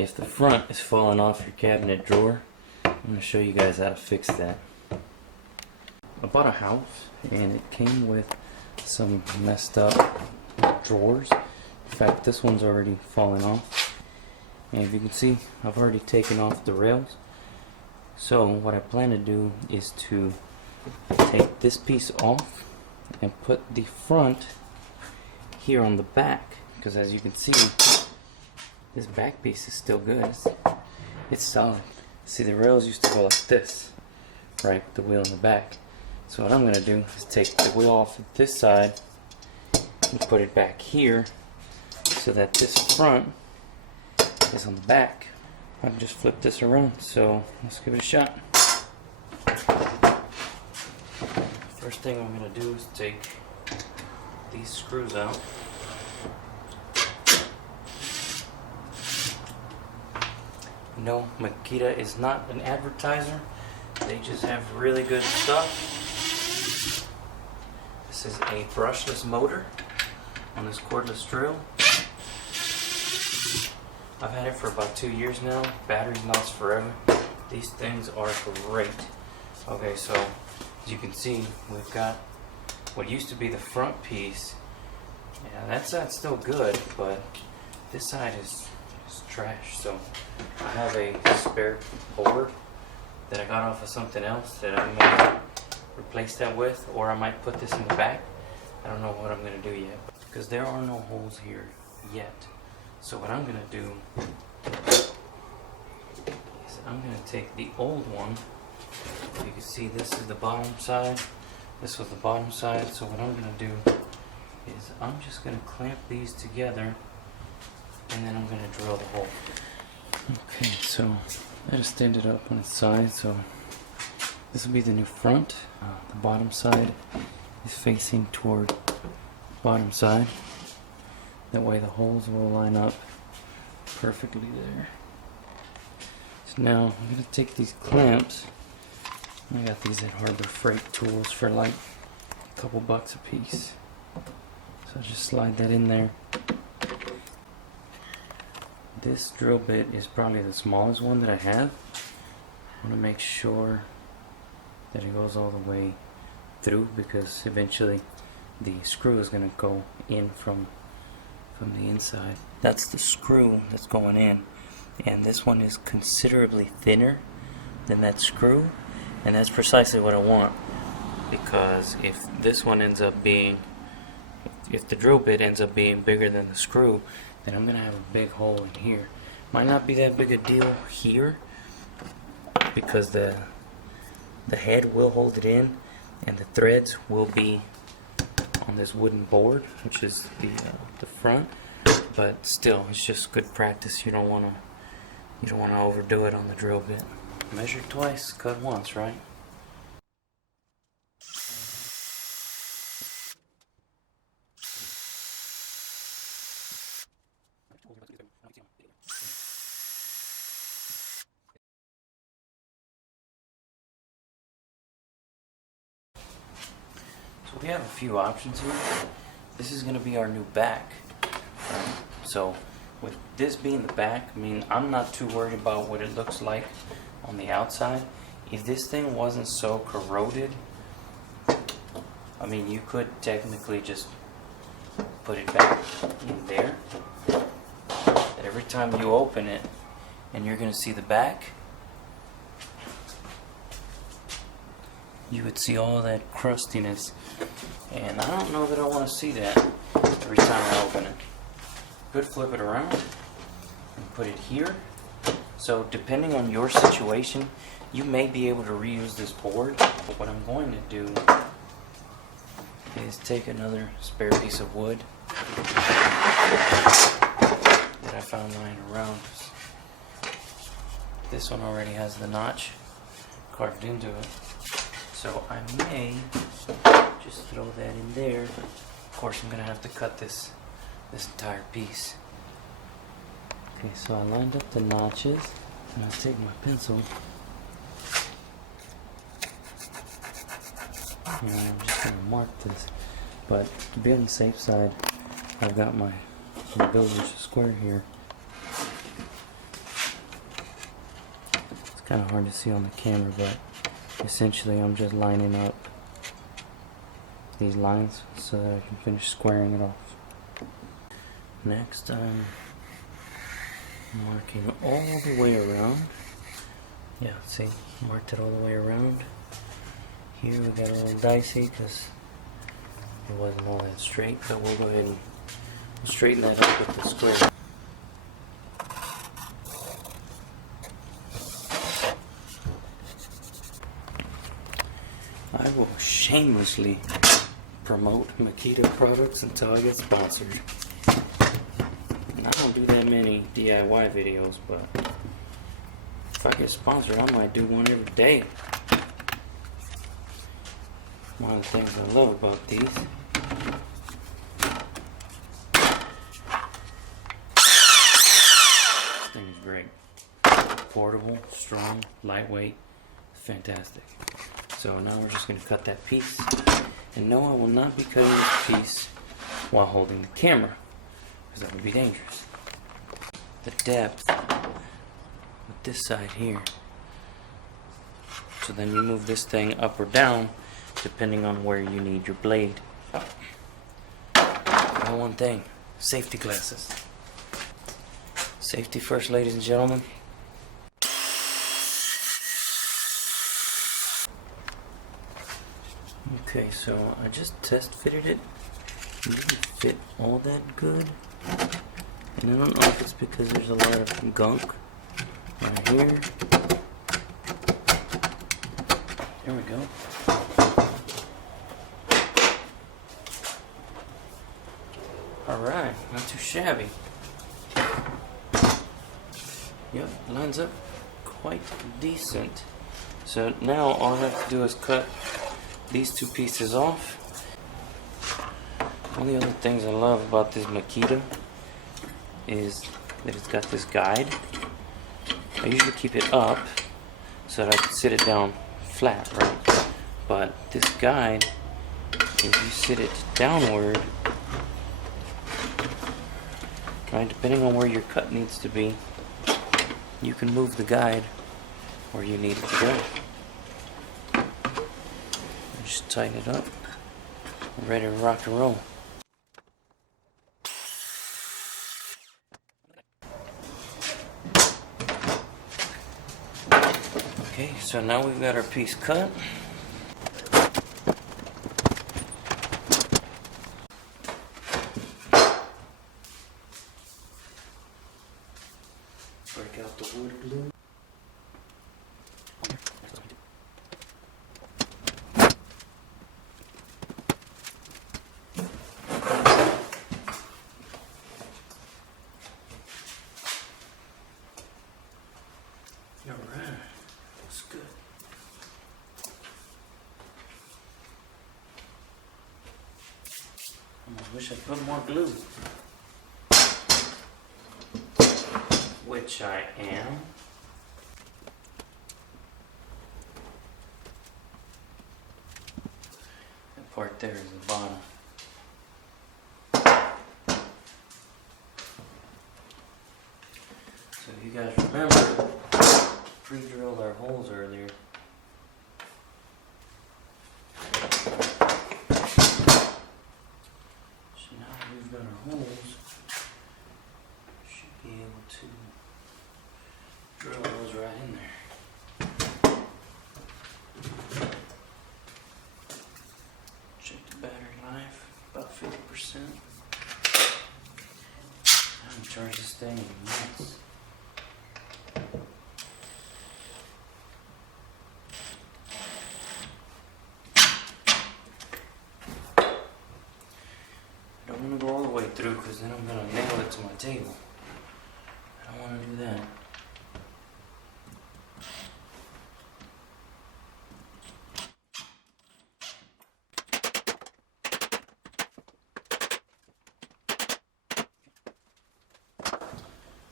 if the front is falling off your cabinet drawer, I'm going to show you guys how to fix that. I bought a house and it came with some messed up drawers. In fact, this one's already falling off. And if you can see, I've already taken off the rails. So what I plan to do is to take this piece off and put the front here on the back, because as you can see, this back piece is still good. It's solid. See, the rails used to go like this, right? The wheel in the back. So what I'm going to do is take the wheel off of this side and put it back here so that this front is on the back. I can just flip this around, so let's give it a shot. First thing I'm going to do is take these screws out. No, Makita is not an advertiser. They just have really good stuff. This is a brushless motor on this cordless drill. I've had it for about 2 years now. Batteries last forever. These things are great. Okay, so as you can see, we've got what used to be the front piece. Yeah, that side's still good, but this side is trash. So I have a spare board that I got off of something else that I may replace that with, or I might put this in the back. I don't know what I'm going to do yet, because there are no holes here yet. So what I'm going to do is I'm going to take the old one. You can see this is the bottom side. This was the bottom side. So what I'm going to do is I'm just going to clamp these together, and then I'm going to drill the hole. Okay, so I just stand it up on its side. So this will be the new front. The bottom side is facing toward the bottom side. That way the holes will line up perfectly there. So now I'm going to take these clamps. I got these at Harbor Freight Tools for like a couple bucks a piece. So I'll just slide that in there. This drill bit is probably the smallest one that I have. I want to make sure that it goes all the way through, because eventually the screw is going to go in from the inside. That's the screw that's going in, and this one is considerably thinner than that screw, and that's precisely what I want, because if this one ends up being, if the drill bit ends up being bigger than the screw, then I'm going to have a big hole in here. Might not be that big a deal here, because the head will hold it in, and the threads will be on this wooden board, which is the front. But still, it's just good practice. You don't want to overdo it on the drill bit. Measure twice, cut once, right? So we have a few options here. This is going to be our new back. So with this being the back, I mean, I'm not too worried about what it looks like on the outside. If this thing wasn't so corroded, I mean, you could technically just put it back in there. But every time you open it, and you're going to see the back, you would see all that crustiness. And I don't know that I want to see that every time I open it. Could flip it around and put it here. So depending on your situation, you may be able to reuse this board. But what I'm going to do is take another spare piece of wood that I found lying around. This one already has the notch carved into it. So I may just throw that in there. Of course, I'm going to have to cut this entire piece. Okay, so I lined up the notches, and I'll take my pencil, and I'm just going to mark this. But to be on the safe side, I've got my builder's square here. kind of hard to see on the camera, but essentially I'm just lining up these lines so that I can finish squaring it off. Next, I'm marking all the way around. Yeah, see, marked it all the way around. Here we got a little dicey because it wasn't all that straight, but we'll go ahead and straighten that up with the square. I will shamelessly promote Makita products until I get sponsored. And I don't do that many DIY videos, but if I get sponsored, I might do one every day. One of the things I love about these. This thing is great. Portable, strong, lightweight, fantastic. So now we're just going to cut that piece. And no, I will not be cutting this piece while holding the camera, because that would be dangerous. The depth with this side here. So then you move this thing up or down depending on where you need your blade. Now one thing, safety glasses. Safety first, ladies and gentlemen. Okay, so I just test fitted it. It didn't fit all that good. And I don't know if it's because there's a lot of gunk right here. There we go. Alright, not too shabby. Yep, lines up quite decent. So now all I have to do is cut these two pieces off. One of the other things I love about this Makita is that it's got this guide. I usually keep it up so that I can sit it down flat, right? But this guide, if you sit it downward, right, depending on where your cut needs to be, you can move the guide where you need it to go. Just tighten it up. We're ready to rock and roll. Okay, so now we've got our piece cut. Break out the wood glue. Alright, that's good. I wish I put more glue. Which I am. That part there is the bottom. So if you guys remember, pre-drilled our holes earlier. So now that we've got our holes, we should be able to drill those right in there. Check the battery life, about 50%. I'm gonna charge this thing in minutes. I don't want to go all the way through because then I'm going to nail it to my table. I don't want to do that.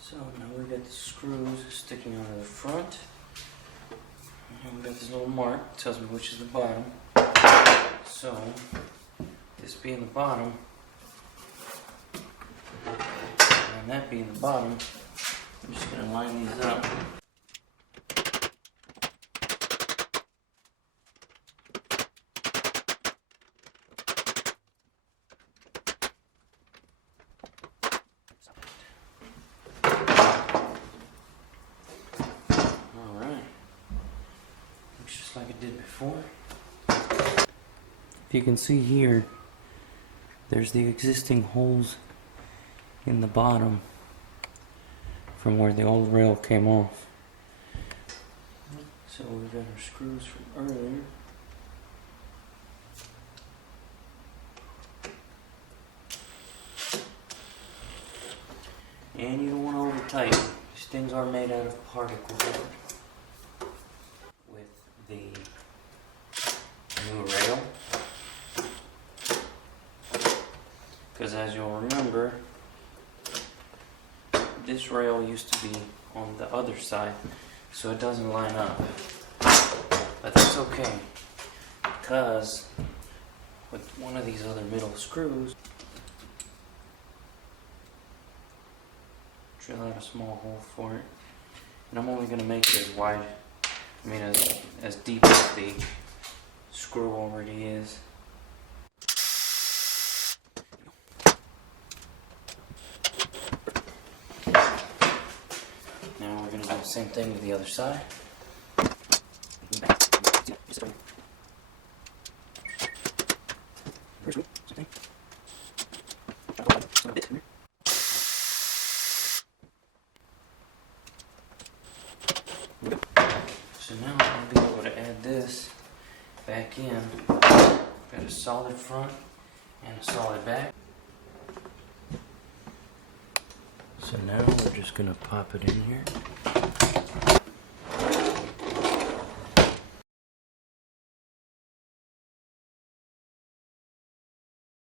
So now we've got the screws sticking out of the front. And we've got this little mark that tells me which is the bottom. So, this being the bottom, and that being the bottom, I'm just going to line these up. we did before. If you can see here, there's the existing holes in the bottom from where the old rail came off. So we've got our screws from earlier. And you don't want to over tighten. These things are made out of particle board. With the new rail. Because as you'll remember, this rail used to be on the other side, so it doesn't line up. But that's okay, because with one of these other middle screws, drill out a small hole for it. And I'm only going to make it as wide, as deep as the screw already is. Now we're going to do the same thing to the other side. So now I'll be able to add this back in. Got a solid front and a solid back. So now we're just going to pop it in here.